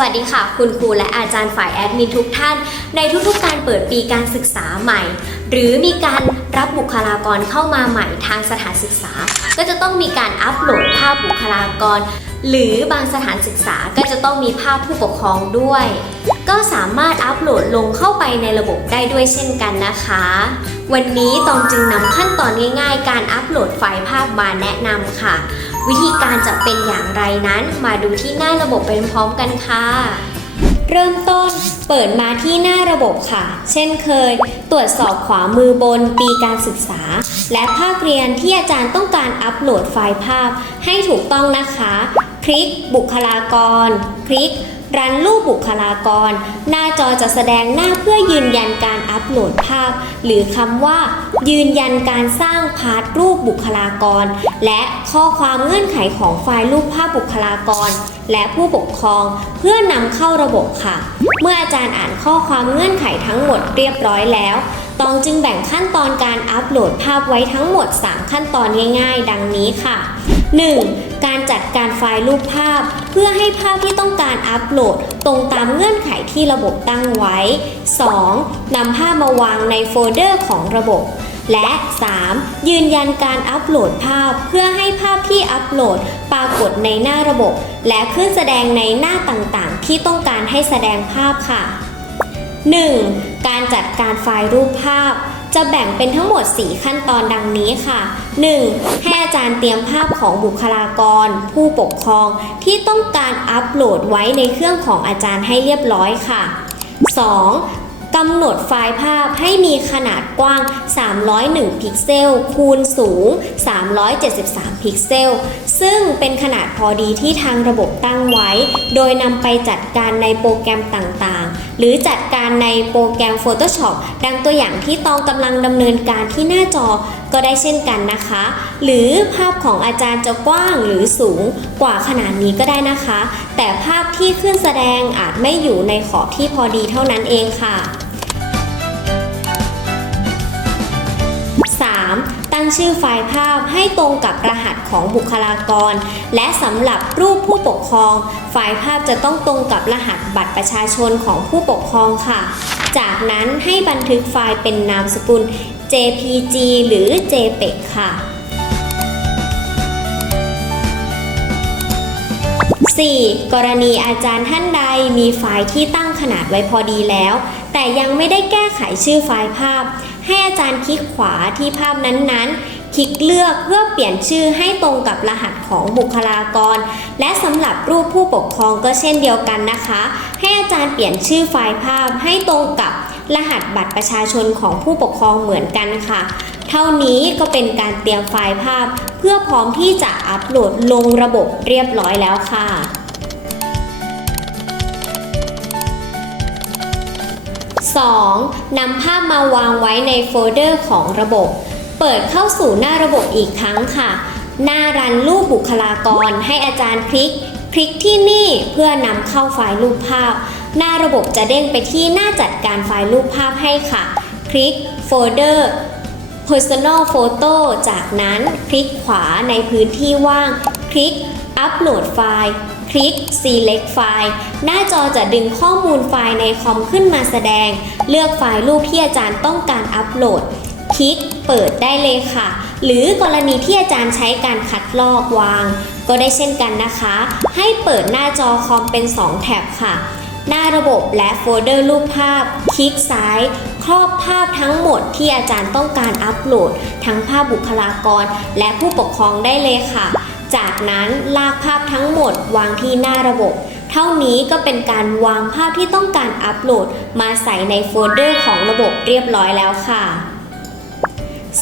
วัสดีค่ะ คุณครูและอาจารย์ฝ่ายแอดมินทุกท่าน ในทุกๆการเปิดปีการศึกษาใหม่ หรือมีการรับบุคลากรเข้ามาใหม่ทางสถานศึกษา ก็จะต้องมีการอัปโหลดภาพบุคลากร หรือบางสถานศึกษาก็จะต้องมีภาพผู้ปกครองด้วย ก็สามารถอัปโหลดลงเข้าไปในระบบได้ด้วยเช่นกันนะคะ วันนี้ตองจึงนำขั้นตอนง่าย ๆ การอัปโหลดไฟล์ภาพมาแนะนำค่ะ วิธีการจะเป็นอย่างไรนั้นมาดูที่หน้าระบบไปพร้อมกันค่ะ เริ่มต้นเปิดมาที่หน้าระบบค่ะ เช่นเคย ตรวจสอบขวามือบนปีการศึกษา และภาคเรียนที่อาจารย์ต้องการอัปโหลดไฟล์ภาพให้ถูกต้องนะคะ คลิกบุคลากร คลิกรันรูปบุคลากร หน้าจอจะแสดงหน้าเพื่อยืนยันการอัปโหลดภาพ หรือคำว่า ยืนยันการสร้างพาร์ทรูปบุคลากร และข้อความเงื่อนไขของไฟล์รูปภาพบุคลากร และผู้ปกครองเพื่อนำเข้าระบบค่ะ เมื่ออาจารย์อ่านข้อความเงื่อนไขทั้งหมดเรียบร้อยแล้วตองจึงแบ่งขั้นตอนการอัปโหลดภาพไว้ทั้งหมด 3 ขั้นตอนง่าย ๆ ดังนี้ค่ะ 1. การจัดการไฟล์รูปภาพ เพื่อให้ภาพที่ต้องการอัปโหลดตรงตามเงื่อนไขที่ระบบตั้งไว้ 2. นำภาพมาวางในโฟลเดอร์ของระบบ และ 3. ยืนยันการอัปโหลดภาพ เพื่อให้ภาพที่อัปโหลดปรากฏในหน้าระบบ และขึ้นแสดงในหน้าต่างๆ ที่ต้องการให้แสดงภาพค่ะ 1. การจัดการไฟล์รูปภาพ จะแบ่งเป็นทั้งหมด 4 ขั้นตอนดังนี้ค่ะ 1. ให้อาจารย์เตรียมภาพของบุคลากร ผู้ปกครองที่ต้องการอัปโหลดไว้ในเครื่องของอาจารย์ให้เรียบร้อยค่ะ 2. กำหนดไฟล์ภาพให้มีขนาดกว้าง 301 พิกเซล คูณสูง 373 พิกเซล ซึ่งเป็นขนาดพอดีที่ทางระบบตั้งไว้ โดยนำไปจัดการในโปรแกรมต่างๆ หรือจัดการในโปรแกรม Photoshop ดังตัวอย่างที่ตองกำลังดำเนินการที่หน้าจอก็ได้เช่นกันนะคะ หรือภาพของอาจารย์จะกว้างหรือสูงกว่าขนาดนี้ก็ได้นะคะ แต่ภาพที่ขึ้นแสดงอาจไม่อยู่ในขอบที่พอดีเท่านั้นเองค่ะ ชื่อไฟล์ภาพให้ตรงกับรหัสของบุคลากร และสำหรับรูปผู้ปกครอง ไฟล์ภาพจะต้องตรงกับรหัสบัตรประชาชนของผู้ปกครองค่ะ จากนั้นให้บันทึกไฟล์เป็นนามสกุล JPG หรือ JPEG ค่ะ 4. กรณีอาจารย์ท่านใดมีไฟล์ที่ตั้งขนาดไว้พอดีแล้ว แต่ยังไม่ได้แก้ไขชื่อไฟล์ภาพ ให้อาจารย์คลิกขวาที่ภาพนั้นๆ คลิกเลือกเพื่อเปลี่ยนชื่อให้ตรงกับรหัสของบุคลากร และสำหรับรูปผู้ปกครองก็เช่นเดียวกันนะคะ ให้อาจารย์เปลี่ยนชื่อไฟล์ภาพให้ตรงกับรหัสบัตรประชาชนของผู้ปกครองเหมือนกันค่ะ เท่านี้ก็เป็นการเตรียมไฟล์ภาพ เพื่อพร้อมที่จะอัปโหลดลงระบบเรียบร้อยแล้วค่ะ 2. นำภาพมาวางไว้ในโฟลเดอร์ของระบบ เปิดเข้าสู่หน้าระบบอีกครั้งค่ะ หน้ารันรูปบุคลากรให้อาจารย์คลิก คลิกที่นี่เพื่อนำเข้าไฟล์รูปภาพ หน้าระบบจะเด้งไปที่หน้าจัดการไฟล์รูปภาพให้ค่ะ คลิกโฟลเดอร์ Personal Photo จากนั้นคลิกขวาในพื้นที่ว่าง คลิก อัปโหลดไฟล์ คลิก Select ไฟล์ หน้าจอจะดึงข้อมูลไฟล์ในคอมขึ้นมาแสดง เลือกไฟล์รูปที่อาจารย์ต้องการอัปโหลด คลิกเปิดได้เลยค่ะ หรือกรณีที่อาจารย์ใช้การคัดลอกวาง ก็ได้เช่นกันนะคะ ให้เปิดหน้าจอคอมเป็น 2แท็บค่ะ หน้าระบบและโฟลเดอร์รูปภาพ คลิกซ้าย ครอบภาพทั้งหมดที่อาจารย์ต้องการอัปโหลด ทั้งภาพบุคลากร และผู้ปกครองได้เลยค่ะ จากนั้นลากภาพทั้งหมดวางที่หน้าระบบ เท่านี้ก็เป็นการวางภาพที่ต้องการอัปโหลด มาใส่ในโฟลเดอร์ของระบบเรียบร้อยแล้วค่ะ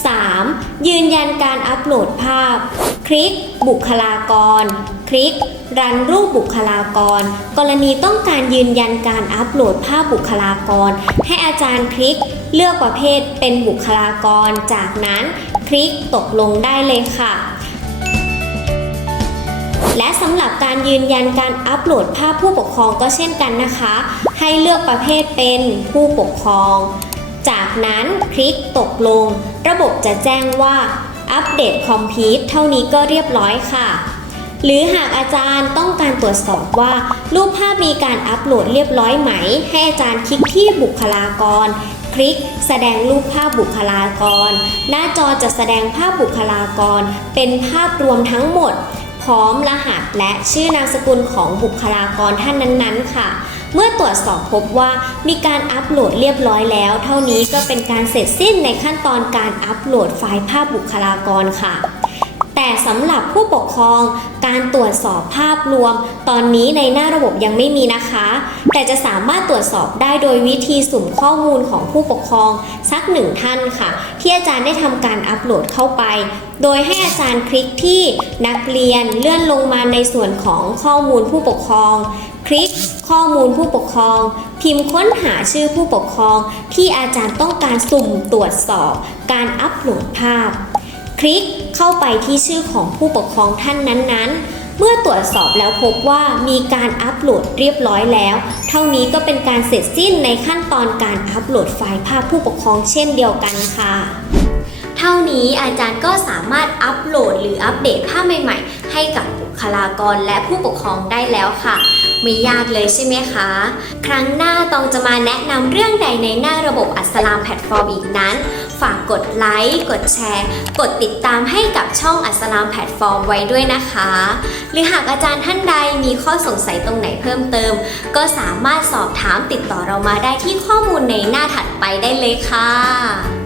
3. ยืนยันการอัปโหลดภาพ คลิก บุคลากร คลิก รันรูปบุคลากร กรณีต้องการยืนยันการอัปโหลดภาพบุคลากร ให้อาจารย์คลิก เลือกประเภทเป็นบุคลากร จากนั้น คลิกตกลงได้เลยค่ะ และสำหรับการยืนยันการอัปโหลดภาพผู้ปกครองก็เช่นกันนะคะ ให้เลือกประเภทเป็นผู้ปกครอง จากนั้นคลิกตกลง ระบบจะแจ้งว่าอัปเดตคอมพิวเท่านี้ก็เรียบร้อยค่ะ หรือหากอาจารย์ต้องการตรวจสอบว่า รูปภาพมีการอัปโหลดเรียบร้อยไหม ให้อาจารย์คลิกที่บุคลากร คลิก แสดงรูปภาพบุคลากร หน้าจอจะแสดงภาพบุคลากร เป็นภาพรวมทั้งหมด พร้อมรหัสและชื่อนามสกุลของบุคลากรท่านนั้นๆ ค่ะ เมื่อตรวจสอบพบว่ามีการอัปโหลดเรียบร้อยแล้ว เท่านี้ก็เป็นการเสร็จสิ้นในขั้นตอนการอัปโหลดไฟล์ภาพบุคลากรค่ะ แต่สำหรับผู้ปกครองการตรวจสอบภาพรวม ตอนนี้ในหน้าระบบยังไม่มีนะคะ แต่จะสามารถตรวจสอบได้โดยวิธีสุ่มข้อมูลของผู้ปกครองสักหนึ่งท่านค่ะ ที่อาจารย์ได้ทำการอัปโหลดเข้าไป โดยให้อาจารย์คลิกที่นักเรียนเลื่อนลงมาในส่วนของข้อมูลผู้ปกครอง คลิกข้อมูลผู้ปกครอง พิมพ์ค้นหาชื่อผู้ปกครอง ที่อาจารย์ต้องการสุ่มตรวจสอบ การอัปโหลดภาพ ลิกเข้าไปที่ชื่อของผู้ปกครองท่านนั้นๆ เมื่อตรวจสอบแล้วพบว่ามีการอัปโหลดเรียบร้อยแล้ว เท่านี้ก็เป็นการเสร็จสิ้นในขั้นตอนการอัปโหลดไฟล์ภาพผู้ปกครองเช่นเดียวกันค่ะ เท่านี้อาจารย์ก็สามารถอัปโหลดหรืออัปเดตภาพใหม่ ๆ ให้กับบุคลากรและผู้ปกครองได้แล้วค่ะ ไม่ยากเลยใช่ไหมคะ ครั้งหน้าตองจะมาแนะนำเรื่องใดในหน้าระบบอัสลามแพลตฟอร์มอีกนั้น ฝากกดไลค์ กดแชร์ กดติดตามให้กับช่องอัสลามแพลตฟอร์มไว้ด้วยนะคะ หรือหากอาจารย์ท่านใดมีข้อสงสัยตรงไหนเพิ่มเติม ก็สามารถสอบถามติดต่อเรามาได้ที่ข้อมูลในหน้าถัดไปได้เลยค่ะ